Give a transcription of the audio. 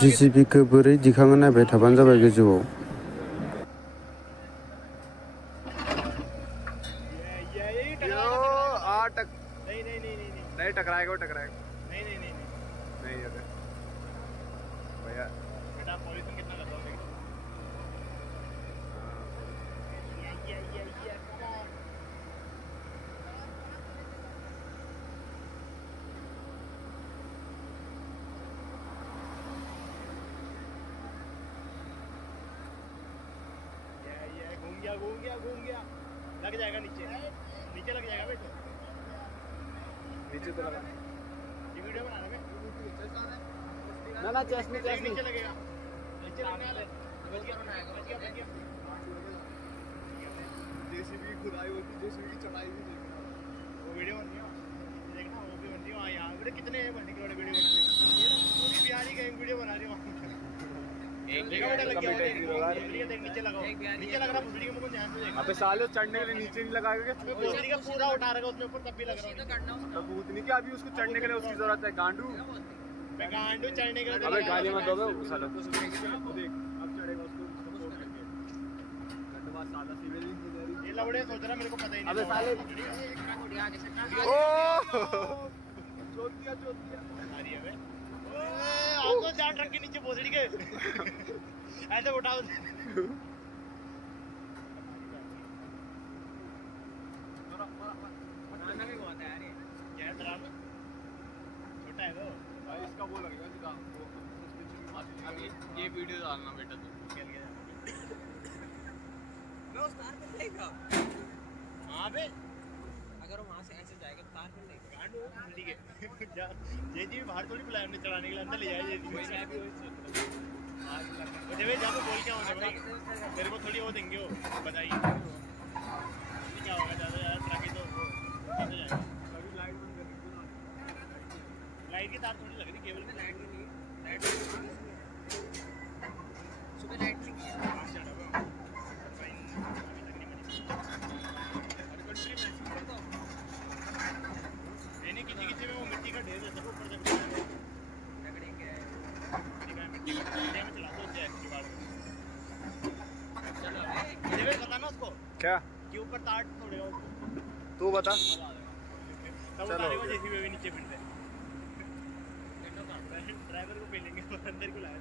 जेसीबीखौ बोरै दिखाङो नायबाय थाबानो जाबाय गोजौआव। नहीं टकराएगा, टकराएगा नहीं नहीं नहीं नहीं अरे भैया बेटा पॉल्यूशन कितना कर रहा हूँ घूम गया लग जाएगा नीचे नीचे लग जाएगा बेटा नीचे तो लगा ये वीडियो बनाने में ना चेस्ट में नीचे लगेगा नीचे लगने वाला बच गया जेसीबी खुदाई होती जेसीबी की चढ़ाई भी वो वीडियो बन गया देखना वो भी बन रही है यहां वीडियो कितने बनने के वीडियो बना रहे पूरी बिहारी का एक वीडियो बना रही हूं एक देखा बेटा लग गया देख नीचे लगाओ नीचे लग रहा भूसड़ी के मुंह को ध्यान से देख अबे साले चढ़ने के लिए नीचे नहीं लगाएगा क्या भूसड़ी का पूरा उठा रखा उसमें ऊपर तब भी लग रहा है तो भूतनी क्या अभी उसको चढ़ने के लिए उसकी जरूरत है गांडू चढ़ने के लिए अबे गाली मत दो साला देख अब चढ़ेगा उसको सपोर्ट करके गंडवा साला सिविल इंजीनियरिंग ये लवड़े सोच रहा मेरे को पता ही नहीं अबे साले ओ चोट दिया अरे अबे आपको जान रख के नीचे भोसड़ी के ऐसे उठाओ बनाना भी बहुत है यार क्या डराना छोटा है तो भाई इसका वो लगेगा सीधा अभी ये वीडियो डालना बेटा तू खेल के नो स्टार पे लेगा हां बे अगर वो वहां से ऐसे जाएगा तो तार पे लेगा गांड ठीक है ये जी बाहर थोड़ी प्लान में चढ़ाने के लिए अंदर ले जाए ये मैं भी वही सोच रहा आज मुझे वे जाके बोल के आऊंगा भाई तेरे को थोड़ी वो देंगे वो बताइए क्या होगा ज्यादा ट्रक ही तो वो कैसे जाएगा अभी लाइट बंद कर दी लाइट की तार थोड़ी लग रही केबल में लाइट नहीं लाइट सुबह लाइट नहीं है किसी में वो मिट्टी का ढेर जैसा ऊपर से लकड़ी के मिट्टी का ढेर में चला दो जैक जुगाड़ चलो मुझे बताना उसको क्या कि ऊपर तार छोड़ेगा उसको तू बता चलो जैसी भी नीचे फिरते ड्राइवर को पेलेंगे अंदर को लाया